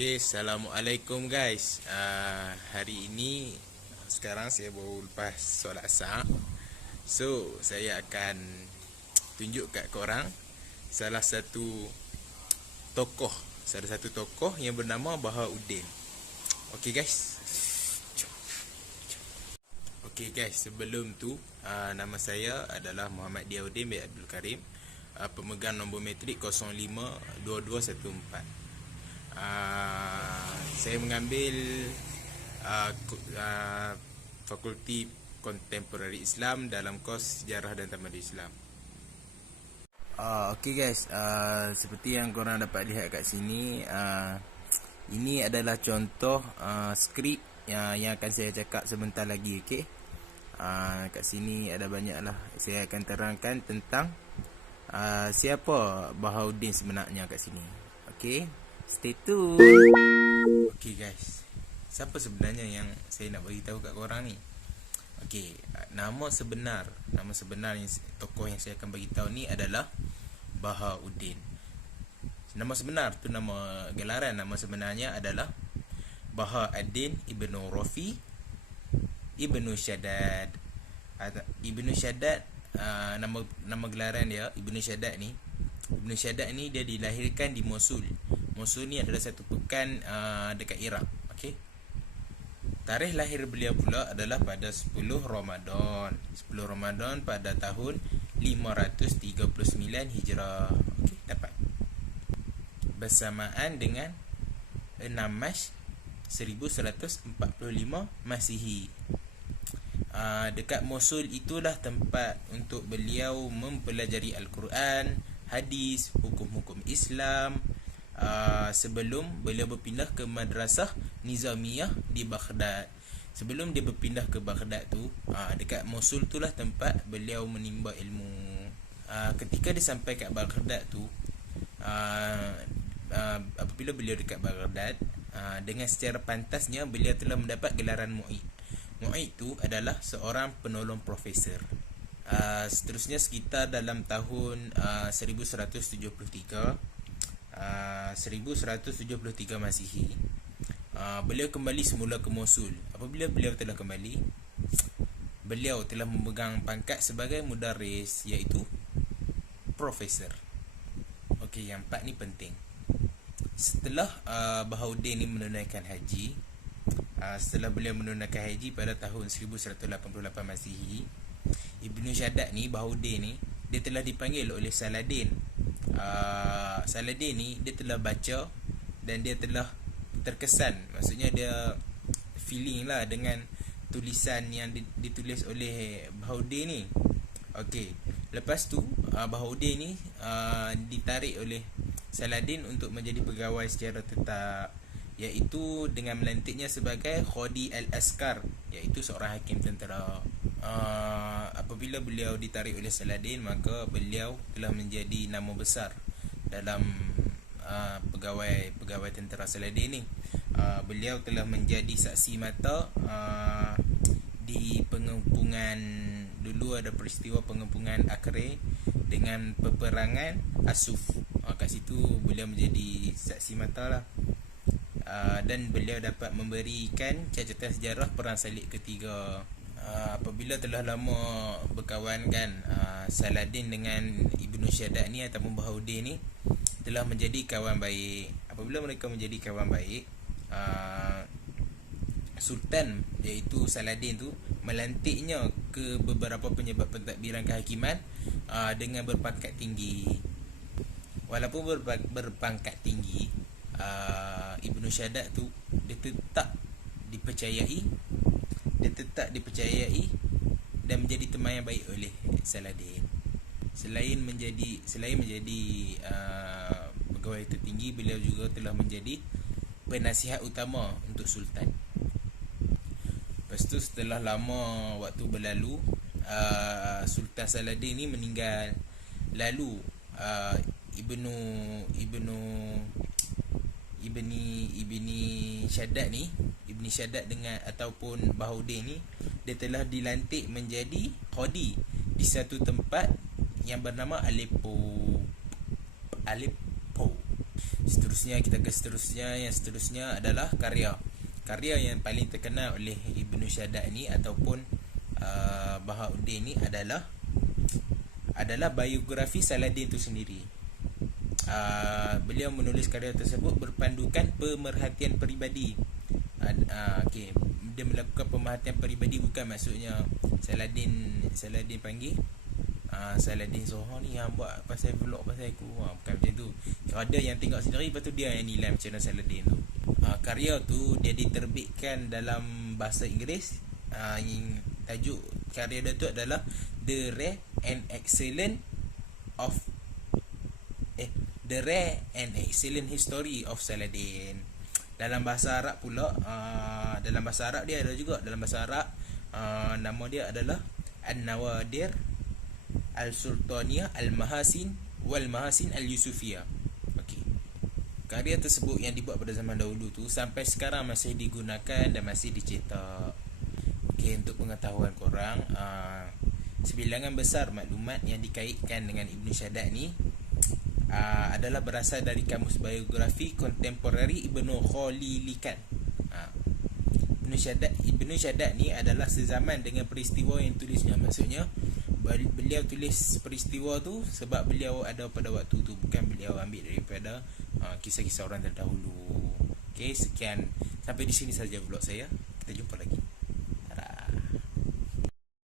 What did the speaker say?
Okay, Assalamualaikum guys. Hari ini sekarang saya baru lepas solat asar. So, saya akan tunjuk kat korang salah satu tokoh, yang bernama Bahauddin. Okay guys. Okay guys, sebelum tu nama saya adalah Muhammad Diauddin bin Abdul Karim, pemegang nombor matrik 052214. Saya mengambil Fakulti Kontemporari Islam dalam kos Sejarah dan Tamadun Islam. Okay guys, seperti yang korang dapat lihat kat sini, ini adalah contoh skrip yang akan saya cakap sebentar lagi. Okay, kat sini ada banyak lah. Saya akan terangkan tentang siapa Bahauddin sebenarnya kat sini. Okay, stay tune. Okay guys, siapa sebenarnya yang saya nak bagi tahu kat korang ni? Okay, nama sebenar yang tokoh yang saya akan bagi tahu ni adalah Bahauddin. Nama sebenar tu, nama gelaran nama sebenarnya adalah Bahauddin Ibnu Rafi Ibnu Shaddad. Ibnu Shaddad, nama gelaran dia Ibnu Shaddad ni. Ibnu Shaddad ni dia dilahirkan di Mosul. Mosul ni adalah satu pekan dekat Iraq. Okey. Tarikh lahir beliau pula adalah pada 10 Ramadan. 10 Ramadan pada tahun 539 Hijrah. Okey, dapat. Bersamaan dengan 6 Mac 1145 Masihi. Dekat Mosul itulah tempat untuk beliau mempelajari Al-Quran, hadis, hukum-hukum Islam, sebelum beliau berpindah ke Madrasah Nizamiyah di Baghdad. Sebelum dia berpindah ke Baghdad tu, dekat Mosul itulah tempat beliau menimba ilmu. Ketika dia sampai kat Baghdad tu, apabila beliau dekat Baghdad, dengan secara pantasnya beliau telah mendapat gelaran mu'id. Mu'id tu adalah seorang penolong profesor. Seterusnya sekitar dalam tahun 1173 Masihi, beliau kembali semula ke Mosul. Apabila beliau telah kembali, beliau telah memegang pangkat sebagai mudarris, iaitu profesor. Okey, yang 4 ni penting. Setelah Bahauddin ni menunaikan haji, setelah beliau menunaikan haji pada tahun 1188 Masihi, Ibnu Shaddad ni, Bahauddin ni, dia telah dipanggil oleh Saladin. Saladin ni dia telah baca dan dia telah terkesan. Maksudnya dia feeling lah dengan tulisan yang ditulis oleh Bahauddin ni. Okey, lepas tu Bahauddin ni ditarik oleh Saladin untuk menjadi pegawai secara tetap, iaitu dengan melantiknya sebagai Khadi Al-Askar, iaitu seorang hakim tentera. Apabila beliau ditarik oleh Saladin, maka beliau telah menjadi nama besar dalam pegawai tentera Saladin ni. Beliau telah menjadi saksi mata di pengepungan. Dulu ada peristiwa pengepungan Acre dengan peperangan Asuf. Kat situ beliau menjadi saksi mata lah. Dan beliau dapat memberikan catatan sejarah perang salib ketiga. Apabila telah lama berkawan kan, Saladin dengan Ibnu Shaddad ni ataupun Bahauddin ni telah menjadi kawan baik. Apabila mereka menjadi kawan baik, Sultan iaitu Saladin tu melantiknya ke beberapa pejabat pentadbiran kehakiman dengan berpangkat tinggi. Walaupun berpangkat tinggi, Ibnu Shaddad tu dia tetap dipercayai dan menjadi teman yang baik oleh Saladin. Selain menjadi pegawai tertinggi, beliau juga telah menjadi penasihat utama untuk Sultan. Lepas tu setelah lama waktu berlalu, Sultan Saladin ni meninggal. Lalu Ibni Shaddad dengan ataupun Bahauddin ni, dia telah dilantik menjadi qadi di satu tempat yang bernama Aleppo. Seterusnya kita ke seterusnya. Yang seterusnya adalah karya. Karya yang paling terkenal oleh Ibnu Syadad ni ataupun Bahauddin ni adalah biografi Saladin itu sendiri. Beliau menulis karya tersebut berpandukan pemerhatian peribadi. Okay. Dia melakukan pemerhatian peribadi, bukan maksudnya Saladin panggil Saladin Soho ni yang buat pasal vlog pasal aku, bukan macam tu. Ada yang tengok sendiri, lepas tu dia yang nilai macam mana Saladin tu. Karya tu dia diterbitkan dalam bahasa Inggeris. Tajuk karya dia tu adalah The Rare and Excellent History of Saladin. Dalam bahasa Arab pula, dalam bahasa Arab dia ada juga. Dalam bahasa Arab, nama dia adalah An-Nawadir Al-Sultaniyah Al-Mahasin Wal-Mahasin Al-Yusufiyah. Okey. Karya tersebut yang dibuat pada zaman dahulu tu sampai sekarang masih digunakan dan masih dicetak. Okey, untuk pengetahuan korang, sebilangan besar maklumat yang dikaitkan dengan Ibnu Syadad ni adalah berasal dari kamus biografi kontemporari Ibnu Khalilikan. Ibnu Syadad ni adalah sezaman dengan peristiwa yang tulisnya. Maksudnya beliau tulis peristiwa tu sebab beliau ada pada waktu tu, bukan beliau ambil daripada kisah-kisah orang terdahulu. Okey, sekian, sampai di sini saja vlog saya. Kita jumpa lagi.